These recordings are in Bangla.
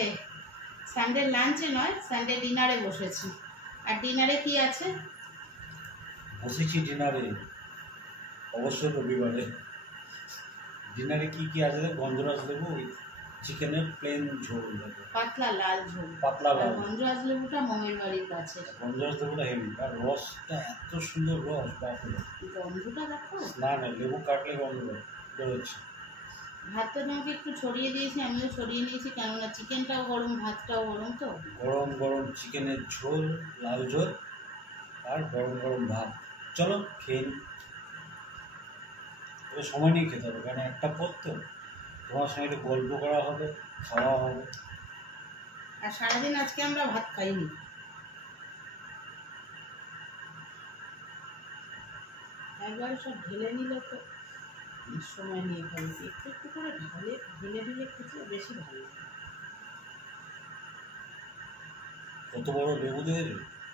লাঞ্চে, সানডে লাঞ্চে নয়, সানডে ডিনারে বসেছি। আর ডিনারে কি আছে? বসেছি ডিনারে, অবশ্য রবিবারে। ডিনারে কি কি আছে? গন্ধরাজ লেবু, চিকেনের প্লেন ঝোল, পাতলা লাল ঝোল, পাতলা লাল। গন্ধরাজ লেবুটা মমের বাড়ির কাছে। গন্ধরাজ লেবুটা হেভি, আর রসটা এত সুন্দর রস, বাপরে। গন্ধটা দেখো। না না, লেবু কাটলে গন্ধ বেরোচ্ছে। ভাতটা তোমাকে একটু ছড়িয়ে দিয়েছি, আমিও ছড়িয়ে নিয়েছি, কেননা চিকেনটাও গরম, ভাতটাও গরম। তো গরম গরম চিকেনের ঝোল, লাল ঝোল, আর গরম গরম ভাত। চলো খেয়ে নিই। তবে সময় নিয়ে খেতে হবে, কারণ একটা পথ তো, তোমার সঙ্গে একটু গল্প করা হবে, খাওয়া হবে। আর সারাদিন আজকে আমরা ভাত খাইনি। একবার সব ঢেলে নিলে তো সময় নিয়ে খাবি, একটু একটু করে ঢেলে ঢেলে খেতে বেশি ভালো লাগে। কত বড় লেবু দিয়ে?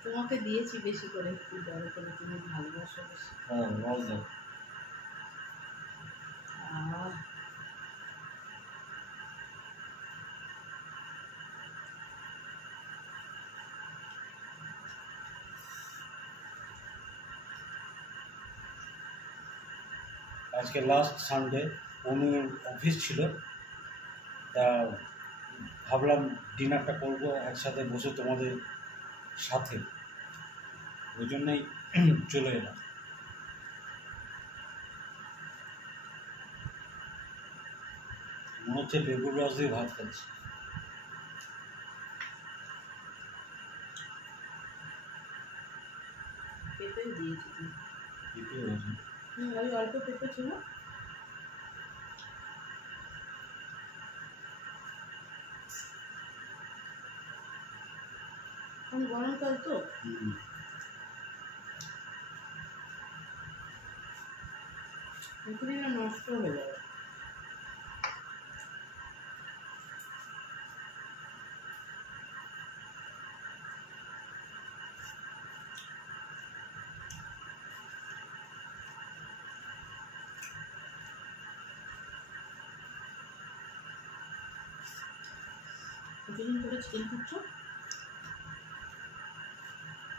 তোমাকে দিয়েছি বেশি করে, একটু বড় করে, তুমি ভালোবাসো বেশি। হ্যাঁ, রস দাও। আজকে লাস্ট সানডে, অনুর অফিস ছিল, তা ভাবলাম ডিনারটা করবো একসাথে বসে তোমাদের সাথে, ওই জন্যই চলে এলাম। মনে হচ্ছে লেবুর রস দিয়ে ভাত খাচ্ছি। পেঁপে দিয়েছি, পেঁপে ওই অল্প পেঁপে ছিল। গরমকাল তো, নষ্ট হয়ে যাবে। কতদিন করে চিকেন খাচ্ছ?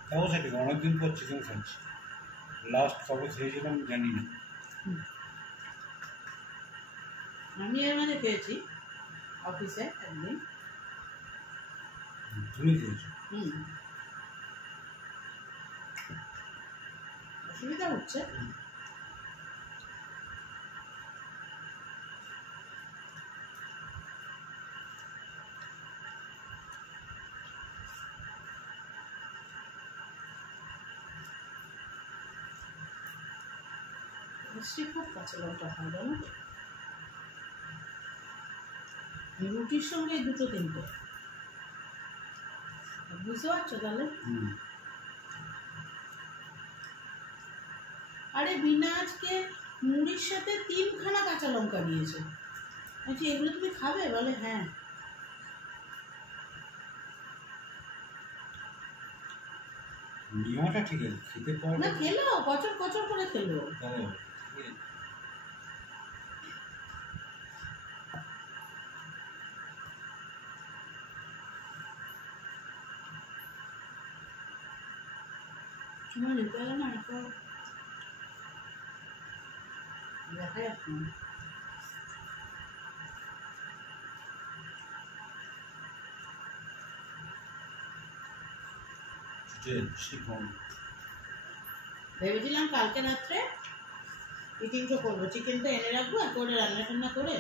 খাবো সেটা, অনেকদিন পর চিকেন খাচ্ছি। লাস্ট কবে খেয়েছিলাম জানি না। আমি এর মাঝে খেয়েছি অফিসে একদিন। তুমি খেয়েছো? অসুবিধা হচ্ছে। খুব কাঁচা লঙ্কা হয়, জানো তো? রুটির সঙ্গে দুটো তিনটে, বুঝতে পারছো তাহলে? আরে বিনা আজকে মুড়ির সাথে 3খানা কাঁচা লঙ্কা দিয়েছে। আচ্ছা, এগুলো তুমি খাবে? বলে হ্যাঁ। নিয়মটা ঠিক আছে, খেতে পারবে না, খেলো, কচর কচর করে খেলো। সময় নিতে গেলে না, একটা দেখা যাচ্ছে না। ভেবেছিলাম কালকে রাত্রে ইটিংটা করবো, চিকেনটা এনে রাখবো করে রান্না টান্না করে,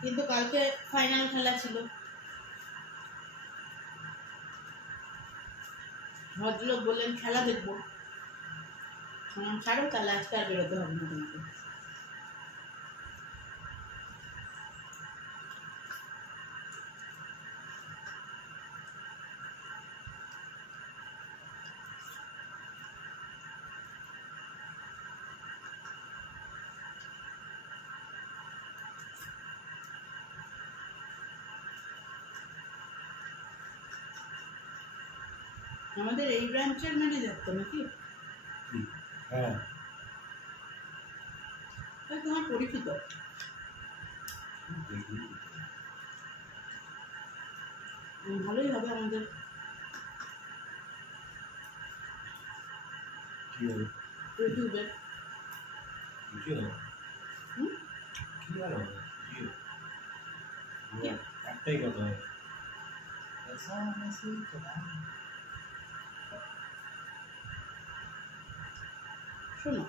কিন্তু কালকে ফাইনাল খেলা ছিল। ভদ্রলোক বললেন খেলা দেখবো, ছাড়ো তাহলে আজকে আর বেরোতে হবে না তোমাকে। আমাদের এই ব্রাঞ্চের ম্যানেজার তো নাকি? হ্যাঁ, তোমার পরিচিত? ভালোই হবে আমাদের। কি হবে? ইউটিউবে কি হবে? হুম? কি আর হবে? কি হবে? একটাই কথা হবে, ऐसा मैसेज करा। শোনো,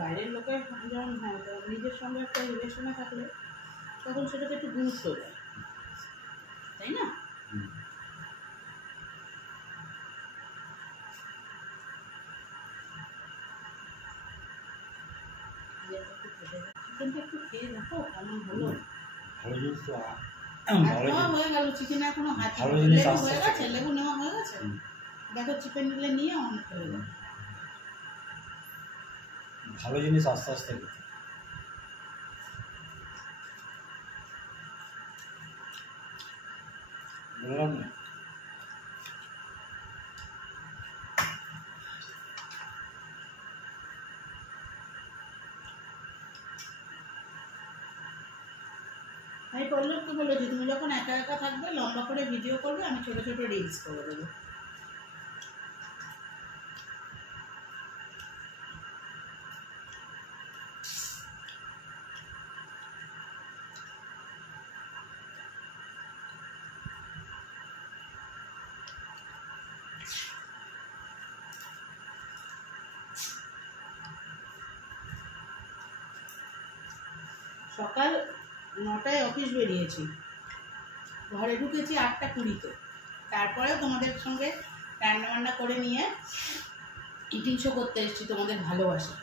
বাইরের লোকের যেমন হয়, তো নিজের সঙ্গে একটা রিলেশনে থাকলে তখন সেটাকে একটু গুরুত্ব দেয়, তাই না? চিকেনটা একটু খেয়ে দেখো কেমন হলো। ভালো জিনিস তো আর ভালো খাওয়া জিনিস, হয়ে গেল, চিকেনে এখনো হাঁচি, ভালো জিনিস লেবু আস্তে হয়ে আস্তে গেছে, লেবু নেওয়া হয়ে গেছে। দেখো চিকেন নিলে নিয়ে অনেক খেয়ে যাবে। ভালো জিনিস আস্তে আস্তে খেতে। বললাম না, আমি পল্লবকে বলেছি তুমি যখন একা একা থাকবে লম্বা করে ভিডিও করবে, আমি ছোট ছোট রিলস করে দেবো। সকাল 9টায় অফিস বেরিয়েছি, ঘরে ঢুকেছি 8টা 20-তে। তারপরে তোমাদের সঙ্গে রান্না বান্না করে নিয়ে ইটিং শো করতে এসেছি তোমাদের ভালোবাসা।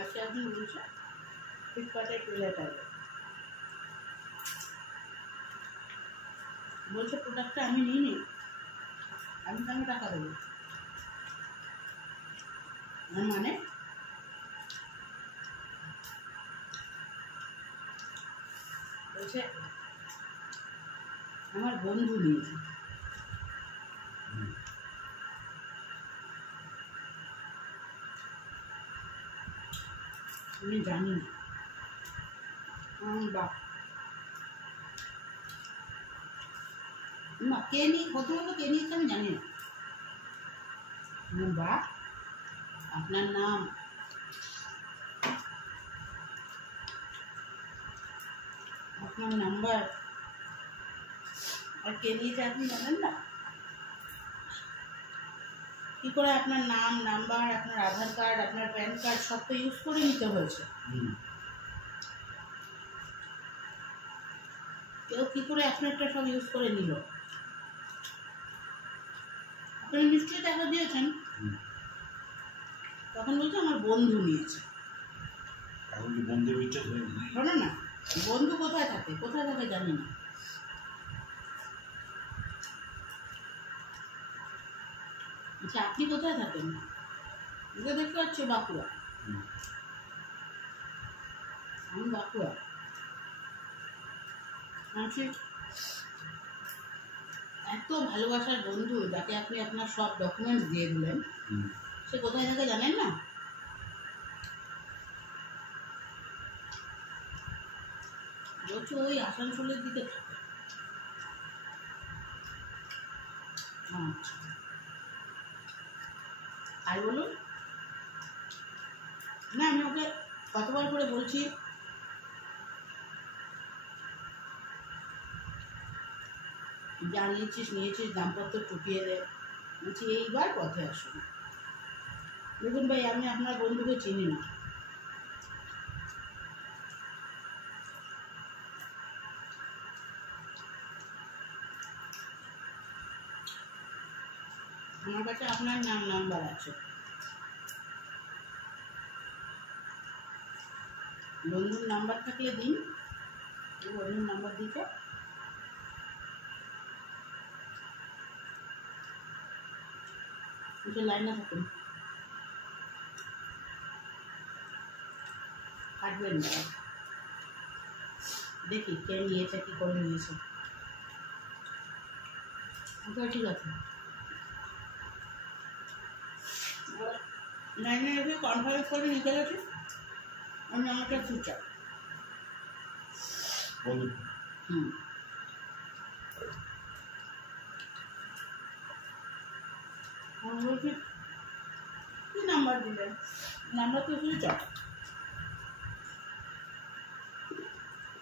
আজকে একদিন বলছে ফ্লিপকার্টে পেলে পাবে, বলছে প্রোডাক্টটা আমি নিইনি, আমি কেন টাকা দেবো? মানে বলছে আমার বন্ধু নিয়েছে। আমি জানি না। বাহ, না কে নিয়ে প্রথমত কে নিয়েছে আমি জানি না। বাহ, আপনার নাম, আপনার নাম্বার, আর কে নিয়েছে আপনি জানেন না? কি করে আপনার নাম, নাম্বার, আপনার আধার কার্ড, আপনার প্যান কার্ড সব তো ইউজ করে নিতে হয়েছে। কেউ কি করে আপনারটা সব ইউজ করে নিল? আপনি নিশ্চয়ই টাকা দিয়েছেন। তখন বলছে আমার বন্ধু নিয়েছে। এখন কি বন্ধু বিশ্বাস হয়ে গেছে? শোনো না, বন্ধু কোথায় থাকে জানি না। আচ্ছা, আপনি কোথায় থাকেন? ওকে দেখতে পাচ্ছি বাঁকুড়া। হুম। আমি বাঁকুড়া। আচ্ছা, এত ভালোবাসার বন্ধু যাকে আপনি আপনার সব ডকুমেন্টস দিয়ে দিলেন, হুম। সে কোথায় থাকে জানেন না? বলছে ওই আসানসোলের দিকে থাকে। আচ্ছা, আর বলুন না, আমি ওকে কতবার করে বলছি যা নিয়েছিস দামপত্র টুকিয়ে দে। বলছি এইবার পথে আসুন। দেখুন ভাই, আমি আপনার বন্ধুকে চিনি না। আমার কাছে আপনার নাম্বার আছে। বন্ধুর নাম্বার থাকলে দিন, বন্ধুর নাম্বার দিতে। একটু লাইনে থাকুন, কাটবেন না। দেখি কে নিয়েছে, কি করে নিয়েছে। ওকে, ঠিক আছে, লাইনে রেখে কনফারেন্স করে নিতে গেছি। আমি আমাকে ফিউচার বন্ধু আমি বলছি কি নাম্বার দিলেন? নাম্বার তো ফিউচার।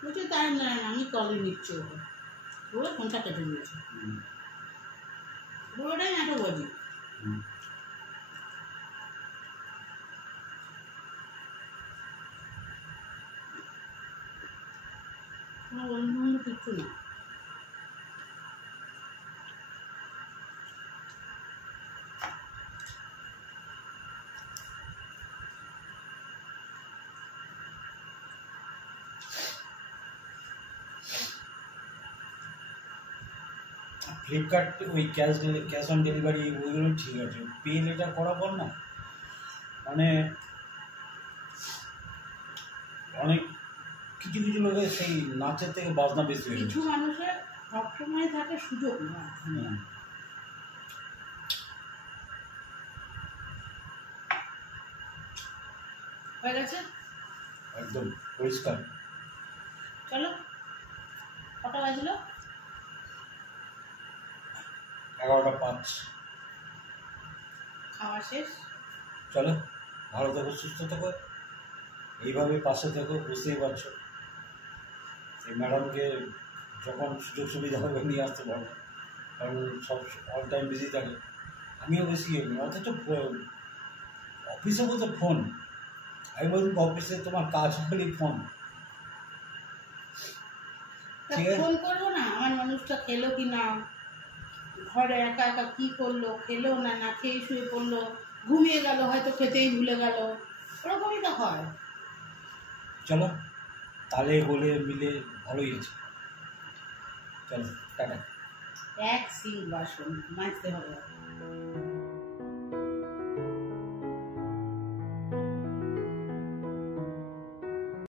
বলছি তাই না, আমি কলে নিচ্ছি ওকে। পুরো ফোনটা কেটে দিয়েছে। পুরোটাই নাটক বাজি। কোনো বন্ধু বন্ধু কিচ্ছু না। ফ্লিপকার্ট ওই ক্যাশ অন ডেলিভারি ওইগুলো ঠিক আছে, পে লেটার করার পর না মানে অনেক কিছু কিছু লোকের সেই নাচের থেকে বাজনা বেশি হয়ে কিছু গেছে। মানুষের সবসময় থাকে সুযোগ না। হয়ে গেছে, একদম পরিষ্কার। চলো, কটা বাজলো? 11:05। খাওয়া শেষ। চলো, ভালো থেকো, সুস্থ থেকো, এইভাবে পাশে থেকো। বুঝতেই পারছো এই ম্যাডামকে যখন সুযোগ সুবিধা হবে নিয়ে আসতে পারবো, কারণ সব অল টাইম বিজি থাকে। আমিও বেশি অথচ অফিসে বলতে ফোন, আমি বলছি অফিসে তোমার কাজ হলেই ফোন। ঠিক আছে, ফোন করবো না, আমার মানুষটা খেলো কি না, ঘরে একা একা কি করলো, খেলো না, না খেয়ে শুয়ে পড়লো, ঘুমিয়ে গেল, হয়তো খেতেই ভুলে গেল, ওরকমই তো হয়। চলো, তালে গোলে মিলে ভালোই আছে। চলো, টাটা। এক সিং বাসন মাজতে হবে।